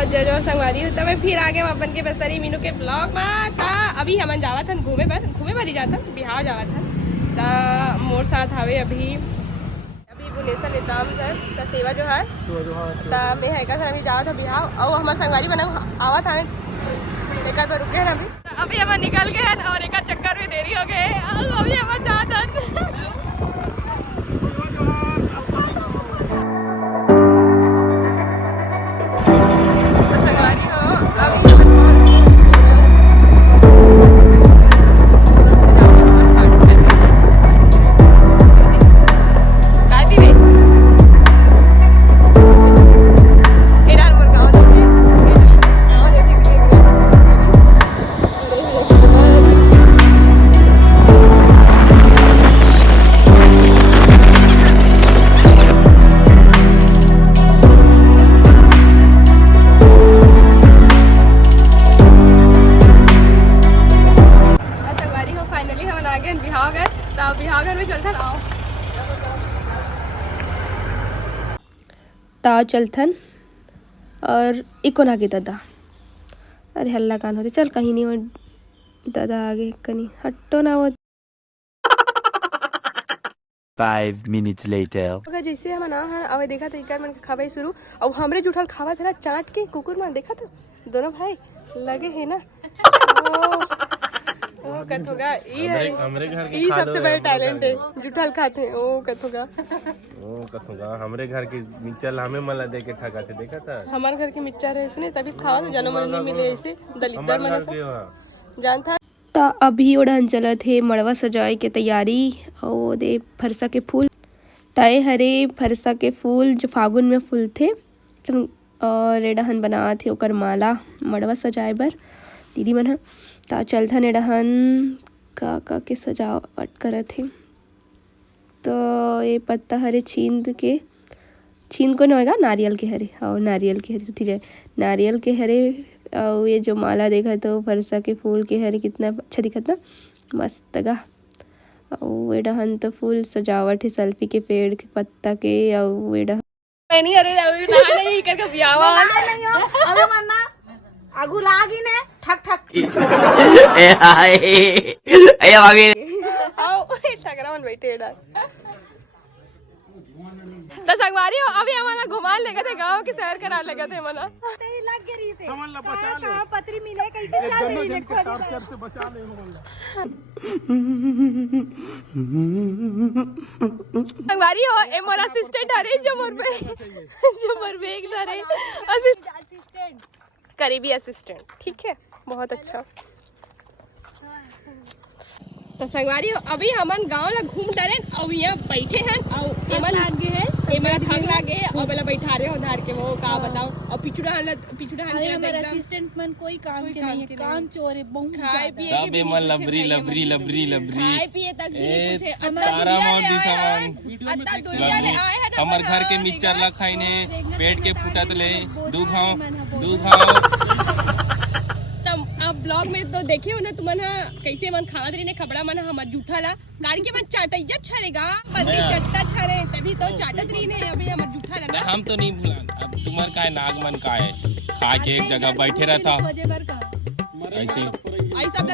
जो संगवारी होता मैं फिर आगे अपन के बस्तरी मीनू के ब्लॉग में था। अभी हमन जावा था घूमे भरी जाता बिहार जावा था ता मोर साथ आवे अभी भुवनेश्वर निजाम सर का सेवा जो है ता मैं है सर अभी जावा था बिहार और हमारे संगवारी बना आवा था एक बार रुके हैं अभी हम निकल गए हैं और एक चक्कर में देरी हो गए अभी हम जा ताव चलथन और इको ना के दादा अरे हल्ला कान होते चल कहीं नहीं दादा आगे कहीं हटो ना वो 5 minutes later अगर जैसे हम ना है अब देखा तो इकर मन खावे शुरू अब हमरे जुठल खावा था चाट के कुकुर में देखा तो दोनों भाई लगे है ना ओ कथोगा ये सबसे बड़ा टैलेंट है जुठल खाते हैं ओ कथोगा हमरे घर के मिर्चा हमें मला दे के ठगा थे देखा था हमारे घर के मिर्चा रहे सुने तभी खावा तो जन्म नहीं मिले ऐसे दलितर मन जान था ता अभी उड़न चला थे मड़वा सजाए के तैयारी और दे फरसा के फूल ताए हरे फरसा के फूल जो फागुन में फूल थे और एडहन बना थे ओकर माला मड़वा सजाए बर दीदी मन ता चलथन एडहन का के सजावट करत थे तो ये पत्ता हरे छीन को नहीं होगा नारियल के हरे और नारियल के हरे जाए नारियल के हरे और ये जो माला देखा तो फरसा के फूल के हरे कितना अच्छा दिखत ना मस्त गा और एडहन तो फूल सजावट है सेल्फी के पेड़ के पत्ता के और एडहन नहीं अरे नहीं करके बियावा नहीं हो अबे मरना आगू लागी ने ठक ठक ए हाय ए आगे आओ ठकरा मन बैठे डर तो संगवारी हो अभी हमारा घुमान लगा थे गांव के शहर करा लगा थे मना लग गई थे समझ ला बचा ले कहां पत्री मिले कैसे देखो से बचा ले संगवारी हो ए मोर असिस्टेंट अरे जो मोर बेग धरे असिस्टेंट करीबी असिस्टेंट ठीक है बहुत अच्छा तो संगवारी अभी हमन गांव ला घूम डरे और यहाँ बैठे हैं और एमन आगे है एमन थक लागे और बेला बैठा रहे हो धार के वो का बताओ और पिछुड़ा हमारा असिस्टेंट मन कोई काम के नहीं है काम चोर है बहुत खाए पिए सब एमन लबरी खाए पिए तक भी नहीं पूछे तारा मोदी सामान अत्ता दुनिया ले आए हैं हमर घर के मिक्सचर ला खाइने पेट के फुटत ले दूध खाओ अब ब्लॉग में तो देखे हो ना तुम कैसे मन खाद रही ने खबड़ा मन हमर जूठा ला गाड़ी के मन चाटैया छरेगा पति चट्टा छरे तभी तो चाटत रही ने अभी हमर जूठा लगा हम तो नहीं भूला अब तुम्हार का नाग मन का है खा के एक जगह बैठे रहता ऐसे आई सब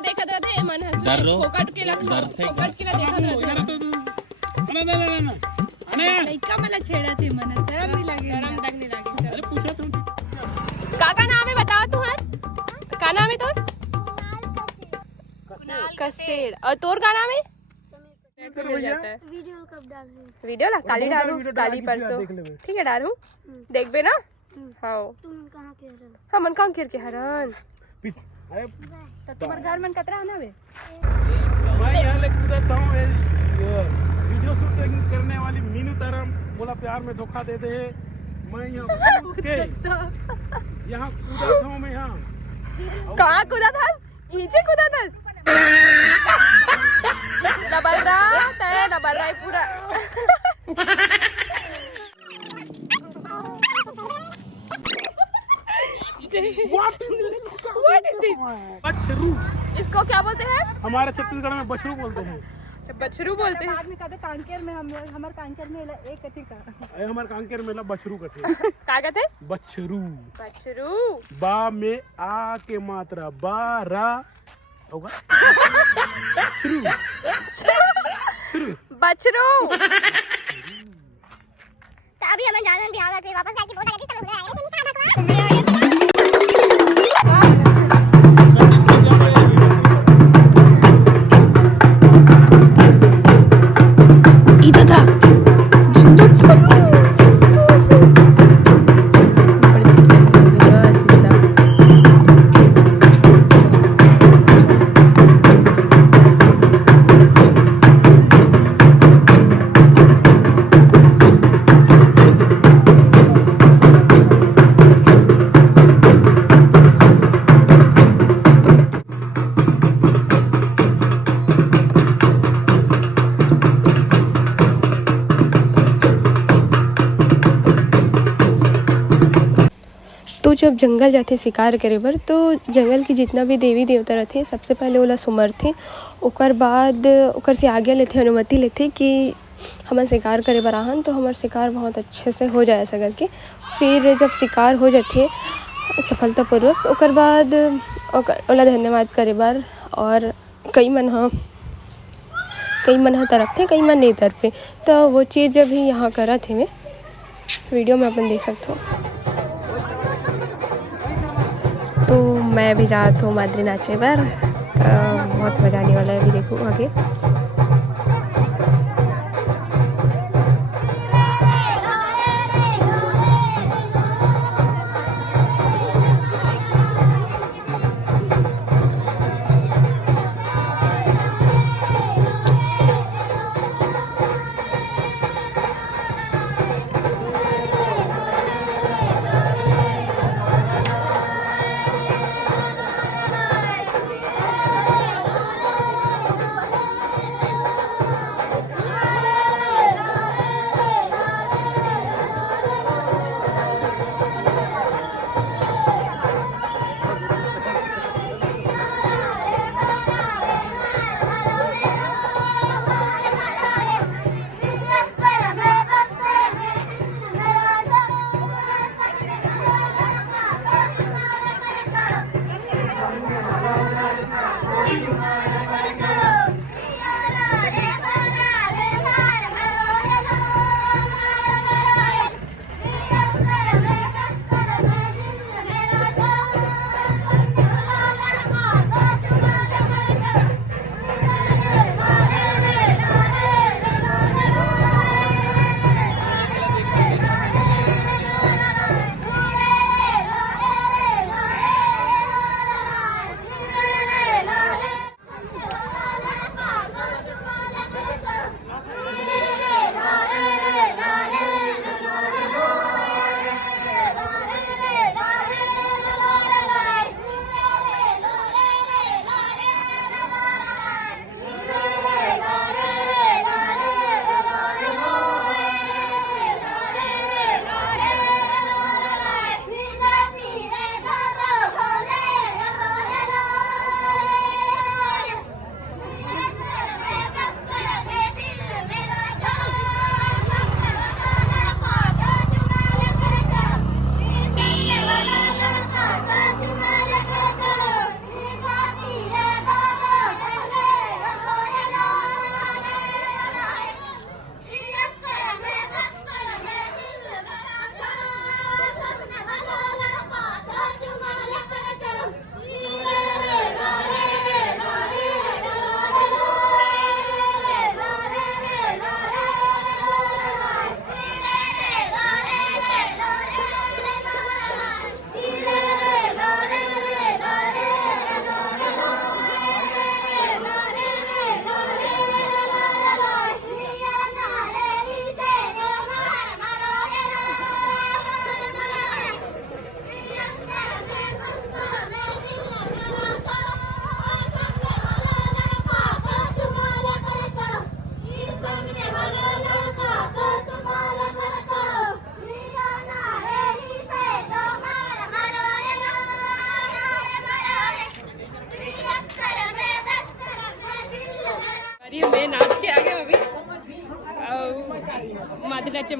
देखत रहते मन हंस फोकट के देखत रहते लइका मला छेड़ा थे मन शर्म नहीं लगे अरे पूछा तुम काका नाम है बताओ तुम्हार का नाम है तोर कसेर और तोर का नाम है वीडियो ला काली डालू काली परसों ठीक है डालू देख बे ना हाँ मन कहाँ खेल के हरान तो तुम्हारे घर मन कतरा ना बे मैं यहाँ ले कूदा हूँ वीडियो शूट करने वाली मीनू तरम बोला प्यार में धोखा देते हैं मैं यहाँ कूदा था मैं यहाँ कहाँ कूदा था नीचे कूदा था लबर रहा पूरा What is this? इसको क्या बोलते हैं? हमारे छत्तीसगढ़ में बछरू बोलते हैं। बछरू बोलते हैं। बाद में कभी कांकेर में हमारे कांकेर में एक कथी का अरे हमारे कांकेर मेला बछरू कथे का कहते? बछरू। बछरू। बा में आ के मात्रा बा रा होगा बछरू। तो अभी हमें जाना है बिहार फिर वापस आके बोला कि चलो घर आए नहीं खाना खा इधर था जिंदा भालू। तो जब जंगल जाते शिकार करे बर तो जंगल के जितना भी देवी देवता रहते सबसे पहले ओला सुमरथे। ओकर बाद ओकर से आगे लेते अनुमति लेते कि हमार शिकार करे बर आहन तो हमार शिकार बहुत अच्छे से हो जाए ऐसा करके। फिर जब शिकार हो जाते सफलतापूर्वक ओकर बाद ओला धन्यवाद करे बर। और कई मन तरफते कई मन नहीं तरफे तो वो चीज़ जब भी यहाँ करा थे मैं वीडियो में अपन देख सकते हो। तो मैं भी जात हूँ मादरी नाचे पर बहुत मज़ा आने वाला है। अभी देखो आगे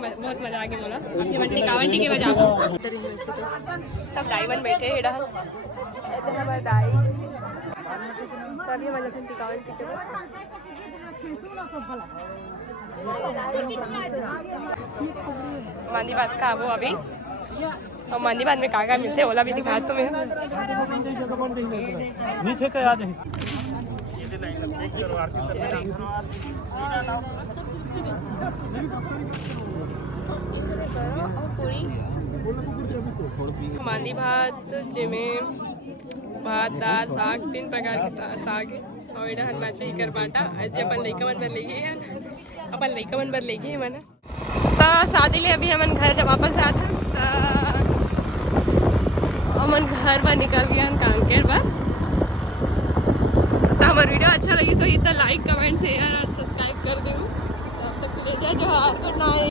बहुत मजा आ गया मोला अपने मन टिकावंटी के वजह सब दाई मन बैठे हेडा हमारे दाई तभी हमारे टिकावंटी के मानी बात का वो अभी और मानी बात में कागा मिलते ओला भी दिखा तुम्हें नीचे का याद है मानी भात जिमें भात दाल साग 3 प्रकार के साग है और इधर हलवाचा ही कर बाटा आज अपन लइका मन बर लेगे है अपन लइका मन बर लेगे है मना तो शादी ले अभी हमन घर जब वापस आते हमन घर पर निकल गया कांकेर पर तो हमारा वीडियो अच्छा लगी तो इतना लाइक कमेंट शेयर और सब्सक्राइब कर दूँ तब तक ले जाए जो गुड नाइट।